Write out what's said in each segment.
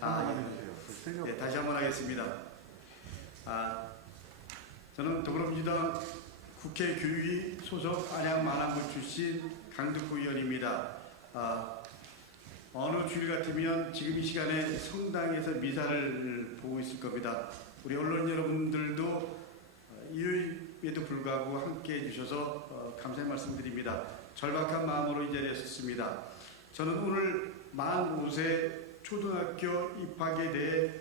다시 한번 해주세요. 네, 다시 한번 하겠습니다. 저는 더불어민주당 국회 교육위 소속 안양 만안구 출신 강덕구 의원입니다. 어느 주일 같으면 지금 이 시간에 성당에서 미사를 보고 있을 겁니다. 우리 언론 여러분들도 일요일에도 불구하고 함께 해주셔서 감사의 말씀드립니다. 절박한 마음으로 이 자리에 섰습니다. 저는 오늘 만 5세 초등학교 입학에 대해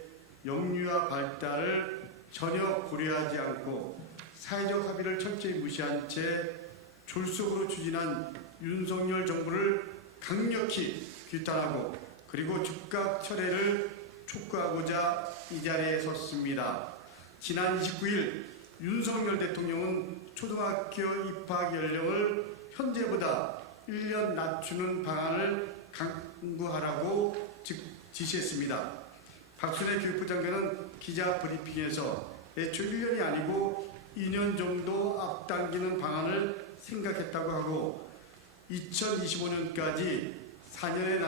영유아 발달을 전혀 고려하지 않고 사회적 합의를 철저히 무시한 채 졸속으로 추진한 윤석열 정부를 강력히 규탄하고 그리고 즉각 철회를 촉구하고자 이 자리에 섰습니다. 지난 29일 윤석열 대통령은 초등학교 입학 연령을 현재보다 1년 낮추는 방안을 강구하라고 지시했습니다. 박순애 교육부 장관은 기자 브리핑에서 애초 1년이 아니고 2년 정도 앞당기는 방안을 생각했다고 하고 2025년까지 4년에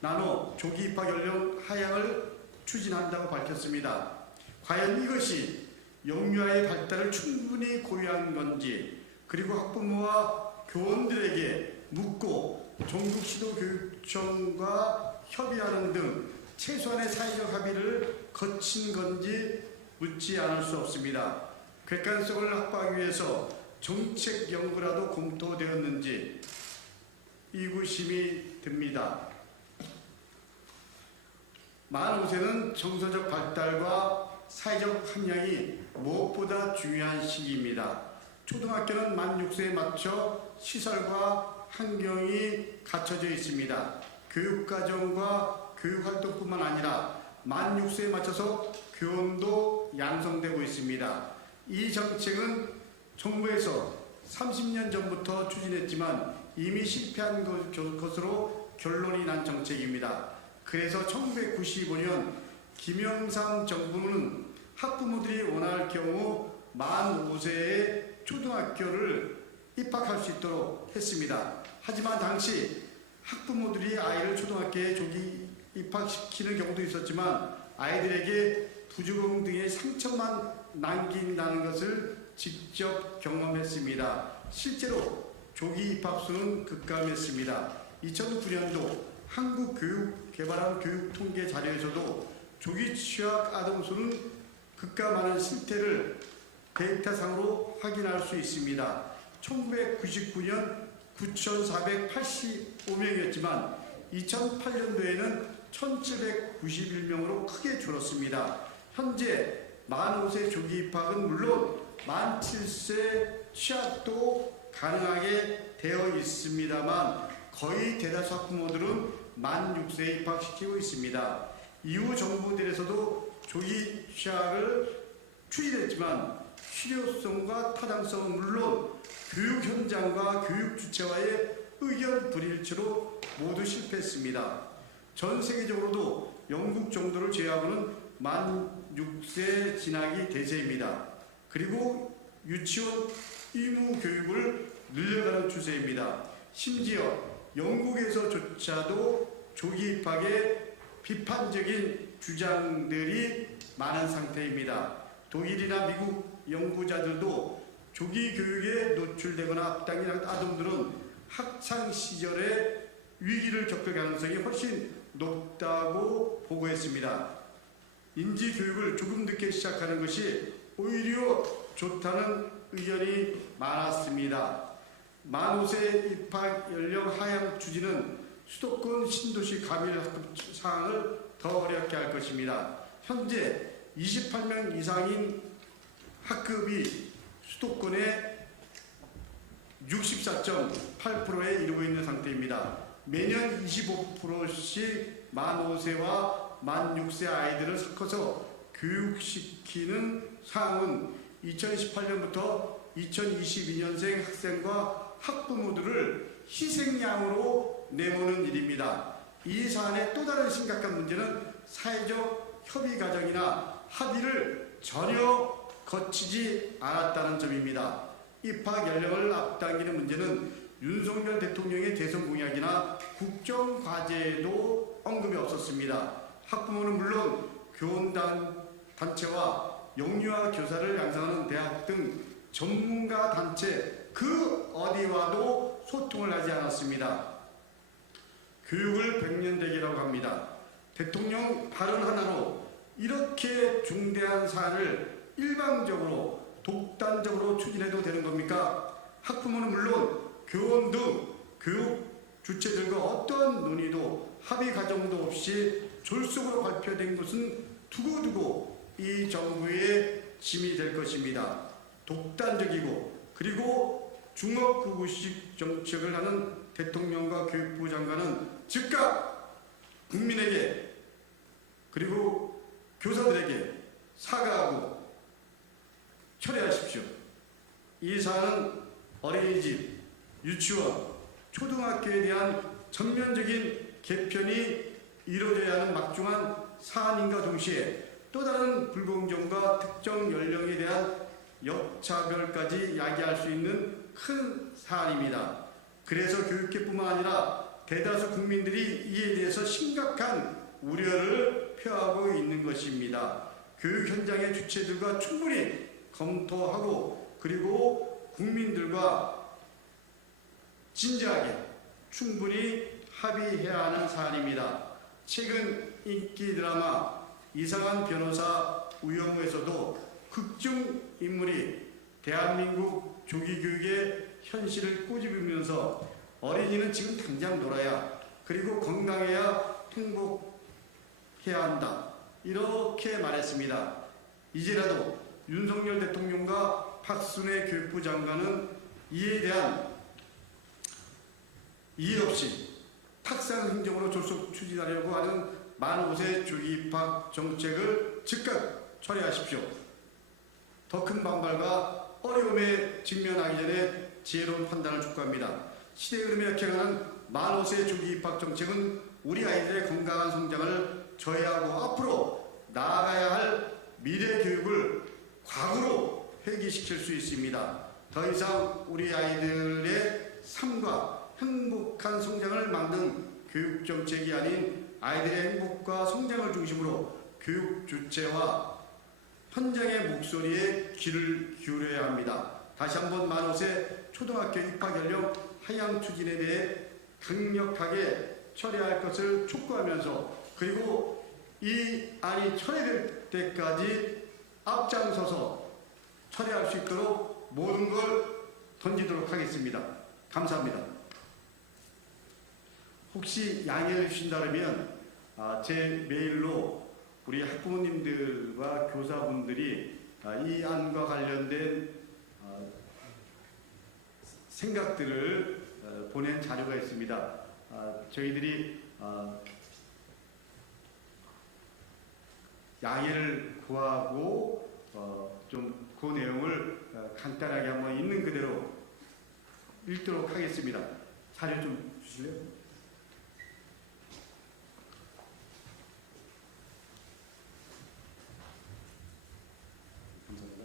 나눠 조기 입학 연령 하향을 추진한다고 밝혔습니다. 과연 이것이 영유아의 발달을 충분히 고려한 건지 그리고 학부모와 교원들에게 묻고 전국시도교육청과 협의하는 등 최소한의 사회적 합의를 거친 건지 묻지 않을 수 없습니다. 객관성을 확보하기 위해서 정책 연구라도 검토되었는지 의구심이 듭니다. 만 5세는 정서적 발달과 사회적 함량이 무엇보다 중요한 시기입니다. 초등학교는 만 6세에 맞춰 시설과 환경이 갖춰져 있습니다. 교육과정과 교육활동뿐만 아니라 만 6세에 맞춰서 교원도 양성되고 있습니다. 이 정책은 정부에서 30년 전부터 추진했지만 이미 실패한 것으로 결론이 난 정책입니다. 그래서 1995년 김영삼 정부는 학부모들이 원할 경우 만 5세에 초등학교를 입학할 수 있도록 했습니다. 하지만 당시 학부모들이 아이를 초등학교에 조기 입학시키는 경우도 있었지만 아이들에게 부주공 등의 상처만 남긴다는 것을 직접 경험했습니다. 실제로 조기 입학 수는 급감했습니다. 2009년도 한국교육개발원 교육통계 자료에서도 조기 취학 아동 수는 급감하는 실태를 데이터상으로 확인할 수 있습니다. 1999년 9,485명이었지만 2008년도에는 1,791명으로 크게 줄었습니다. 현재 만 5세 조기 입학은 물론 만 7세 취학도 가능하게 되어 있습니다만 거의 대다수 학부모들은 만 6세에 입학시키고 있습니다. 이후 정부들에서도 조기 취학을 추진했지만 실효성과 타당성은 물론 교육 현장과 교육 주체와의 의견 불일치로 모두 실패했습니다. 전 세계적으로도 영국 정도를 제외하고는 만 6세 진학이 대세입니다. 그리고 유치원 의무 교육을 늘려가는 추세입니다. 심지어 영국에서조차도 조기 입학에 비판적인 주장들이 많은 상태입니다. 독일이나 미국 연구자들도 조기 교육에 노출되거나 앞당긴 아동들은 학창 시절에 위기를 겪을 가능성이 훨씬 높다고 보고했습니다. 인지 교육을 조금 늦게 시작하는 것이 오히려 좋다는 의견이 많았습니다. 만 5세 입학 연령 하향 추진은 수도권 신도시 가밀 학급 사항을 더 어렵게 할 것입니다. 현재 28명 이상인 학급이 수도권의 64.8%에 이르고 있는 상태입니다. 매년 25%씩 만 5세와 만 6세 아이들을 섞어서 교육시키는 사항은 2018년부터 2022년생 학생과 학부모들을 희생양으로 내모는 일입니다. 이 사안의 또 다른 심각한 문제는 사회적 협의 과정이나 합의를 전혀 거치지 않았다는 점입니다. 입학 연령을 앞당기는 문제는 윤석열 대통령의 대선 공약이나 국정과제에도 언급이 없었습니다. 학부모는 물론 교원단체와 영유아 교사를 양성하는 대학 등 전문가 단체 그 어디와도 소통을 하지 않았습니다. 교육을 백년대계라고 합니다. 대통령 발언 하나로 이렇게 중대한 사안을 일방적으로 독단적으로 추진해도 되는 겁니까? 학부모는 물론 교원 등 교육 주체들과 어떤 논의도 합의 과정도 없이 졸속으로 발표된 것은 두고두고 이 정부의 짐이 될 것입니다. 독단적이고 그리고 중업구구식 정책을 하는 대통령과 교육부 장관은 즉각 국민에게 그리고 교사들에게 사과하고 철회하십시오. 이 사안은 어린이집, 유치원, 초등학교에 대한 전면적인 개편이 이루어져야 하는 막중한 사안인가 동시에 또 다른 불공정과 특정 연령에 대한 역차별까지 야기할 수 있는 큰 사안입니다. 그래서 교육계뿐만 아니라 대다수 국민들이 이에 대해서 심각한 우려를 표하고 있는 것입니다. 교육 현장의 주체들과 충분히 검토하고 그리고 국민들과 진지하게 충분히 합의해야 하는 사안입니다. 최근 인기 드라마 이상한 변호사 우영우에서도 극중 인물이 대한민국 조기교육의 현실을 꼬집으면서 어린이는 지금 당장 놀아야 그리고 건강해야 행복해야 한다. 이렇게 말했습니다. 이제라도 윤석열 대통령과 박순애 교육부 장관은 이에 대한 이해 없이 탁상 행정으로 졸속 추진하려고 하는 만 5세 조기 입학 정책을 즉각 철회하십시오. 더 큰 반발과 어려움에 직면하기 전에 지혜로운 판단을 촉구합니다. 시대의 흐름에 역행하는 만 5세 조기 입학 정책은 우리 아이들의 건강한 성장을 저해하고 앞으로 나아가야 할 미래 교육을 과거로 회귀시킬 수 있습니다. 더 이상 우리 아이들의 삶과 행복한 성장을 막는 교육 정책이 아닌 아이들의 행복과 성장을 중심으로 교육 주체와 현장의 목소리에 귀를 기울여야 합니다. 다시 한번 만 5세 초등학교 입학 연령 하향 추진에 대해 강력하게 철회할 것을 촉구하면서 그리고 이 안이 철회될 때까지 앞장서서 철회할 수 있도록 모든 걸 던지도록 하겠습니다. 감사합니다. 혹시 양해를 주신다면 제 메일로 우리 학부모님들과 교사분들이 이 안과 관련된 생각들을 보낸 자료가 있습니다. 저희들이 양해를 구하고 좀 그 내용을 간단하게 한번 있는 그대로 읽도록 하겠습니다. 자료 좀 주실래요? 감사합니다.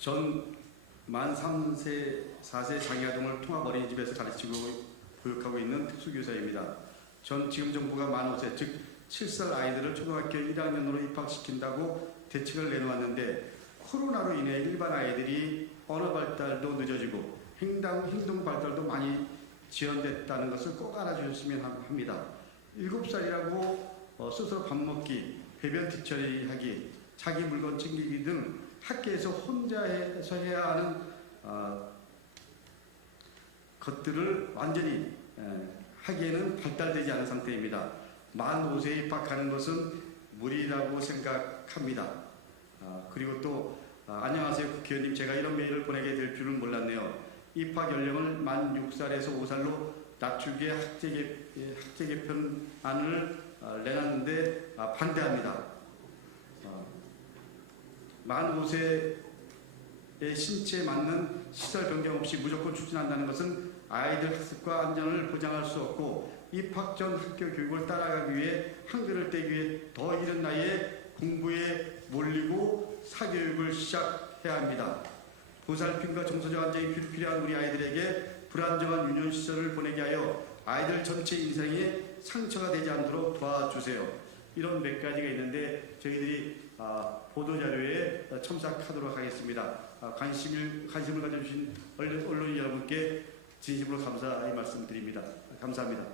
전 만 3세, 4세 장애아동을 통합 어린이집에서 가르치고 교육하고 있는 특수교사입니다. 전 지금 정부가 만 5세, 즉 7살 아이들을 초등학교 1학년으로 입학시킨다고 대책을 내놓았는데 코로나로 인해 일반 아이들이 언어 발달도 늦어지고 행동 발달도 많이 지연됐다는 것을 꼭 알아주셨으면 합니다. 7살이라고 스스로 밥 먹기, 배변 뒷처리하기, 자기 물건 챙기기 등 학교에서 혼자서 해야 하는 것들을 완전히 하기에는 발달되지 않은 상태입니다. 만 5세에 입학하는 것은 무리라고 생각합니다. 그리고 또 안녕하세요 국회의원님, 제가 이런 메일을 보내게 될 줄은 몰랐네요. 입학 연령을 만 6살에서 5살로 낮추게 학제 개편안을 내놨는데 반대합니다. 만 5세의 신체에 맞는 시설 변경 없이 무조건 추진한다는 것은 아이들 학습과 안전을 보장할 수 없고 입학 전 학교 교육을 따라가기 위해 한글을 떼기 위해 더 이른 나이에 공부에 몰리고 사교육을 시작해야 합니다. 보살핌과 정서적 안정이 필요한 우리 아이들에게 불안정한 유년 시절을 보내게 하여 아이들 전체 인생에 상처가 되지 않도록 도와주세요. 이런 몇 가지가 있는데 저희들이 보도자료에 첨삭하도록 하겠습니다. 관심을 가져주신 언론인 여러분께 진심으로 감사의 말씀드립니다. 감사합니다.